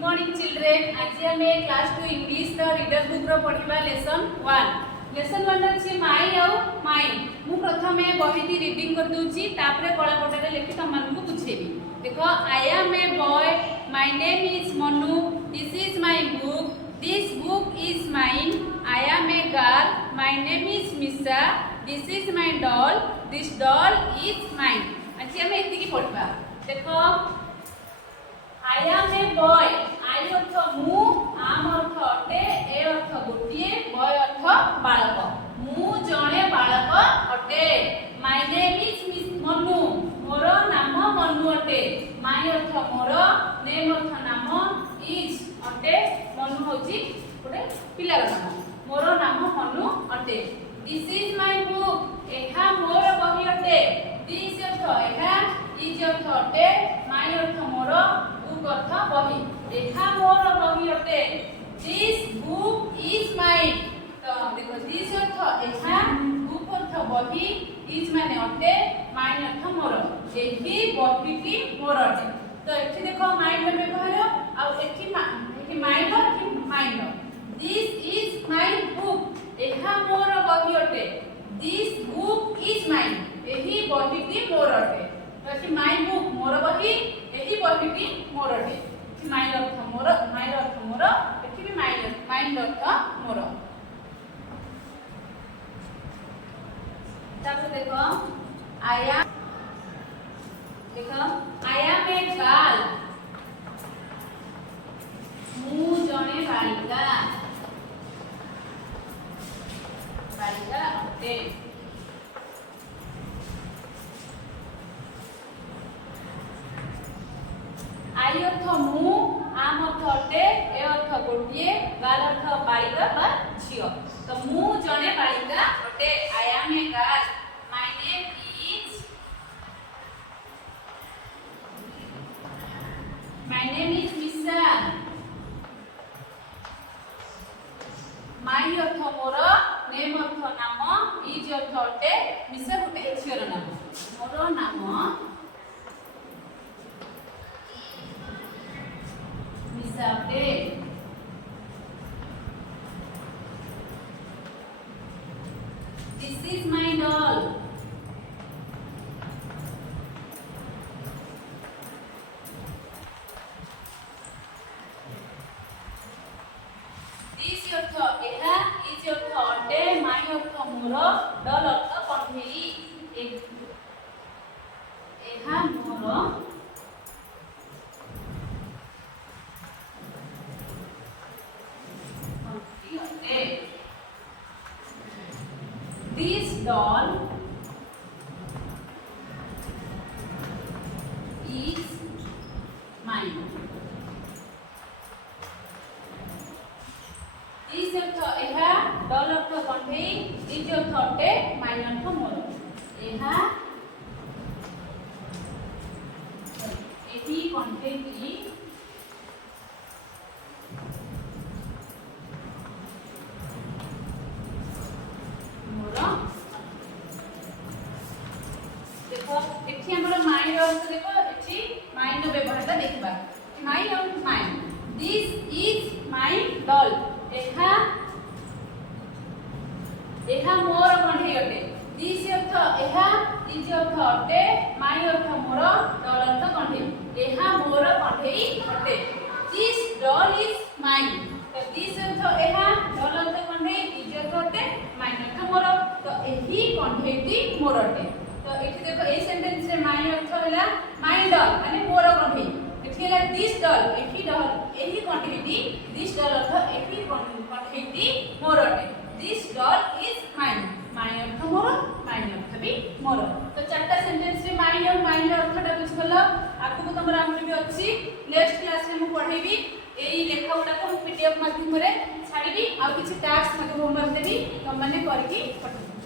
Morning children आज आम class 2 English the reader book रो पढ़िबा लेसन 1 अछि माई आउ माइंड। मु प्रथमे बहिटी रीडिंग कर दूची तापरे कला पटरे लिखि तम मानकु बुझेबी। देखो I am a boy, my name is Manu, this is my book, this book is mine. I am a girl, my name is Misa, this is my doll, this doll is mine. आज आम एति की पढ़बा। देखो आई एम ए बॉय, आई अर्थ मु, आम अर्थ अटे, ए अर्थ गोटिए, boy अर्थ बालक। मु जणे बालक अटे। माय नेम इज मनु, मोर नाम मनु अटे। माय अर्थ मोर, नेम अर्थ नाम, इज अटे, मनु होची गोटे पिलार नाम, मोर नाम मनु अटे। दिस इज माय बुक, एहा मोर बही अटे। दिस अर्थ एहा, इज अर्थ अटे, माय अर्थ मोर, बुक अर्थ बही, एहा मोर बही अटे। This book is mine. तो देखो दिस अर्थ एहा, बुक अर्थ बही, इज माने अटे, माइन अर्थ मोर, एही बहीटी मोर अटे। तो एठी देखो माइन रे व्यवहार आ एठी माइन एठी mine. This is my book, एहा मोर बही अटे। दिस बुक इज माइन, एही बहीटी मोर अटे। तो एठी माय बुक मोर बही, एही बहीटी मोर अटे। एठी माइन अर्थ मोर, माइन अर्थ मोर, एठी भी माइन अर्थ मोर। तापर देखो आई एम, देखो आई एम ए गर्ल, मु जणे बालिका, बालिका अटे। आई अर्थ मु, आम अर्थ अटे, ए अर्थ गोटिए, गाल अर्थ बालिका बा झियो। तो मु जणे बालिका अटे। I am a girl, my name is, my name is Misa. My अर्थ मोर, नेम अर्थ नाम, इज अर्थ अटे, मिसा गोटे झियर नाम, मोर नाम मिसा अटे। This is my doll, this earth एहा, इज अर्थ अटे, माय अर्थ मोर, डॉल अर्थ कण्ठेई, एहा मोर this doll is mine. This अर्थ एहा, doll अर्थ कण्ठेई, is अर्थ अटे, mine अर्थ मोर, एहा एही कण्ठेई एठी हमर माइंड अर्थ देखो, एठी माइंड रो व्यवहारटा देखबा। माइंड और mind, this is my doll, एहा एहा मोर कण्ठेई अटे। दिस अर्थ एहा, इज अर्थ अटे, माय अर्थ मोर, डॉल अर्थ कण्ठेई, एहा मोर कण्ठेई अटे। This doll is mine. तो दिस अर्थ एहा, डॉल अर्थ कण्ठेई, इज अर्थ अटे, माइन अर्थ मोर, तो एही कण्ठेईटी मोर अटे। तो एठी देखो ए सेंटेंस रे माय अर्थ होला माय डॉल माने मोर कण्ठेई, एठी होला दिस डॉल, एठी डॉल, एही कण्ठेईटी, दिस डॉल अर्थ एही कण्ठेईटी मोर अटे। This doll is mine, my अर्थ मोर, माइन अर्थ भी मोर। तो चारटा सेंटेंस रे माइन और माइन अर्थटा बुझगलो। आगु को तमरा हमरे भी अछि, नेक्स्ट क्लास रे मु पढेबी। एई लेखा गुडा को पीडीएफ माध्यम रे छाडीबी, आ किछि टास्क मते होमवर्क देबी, तम माने करकी पठेबी।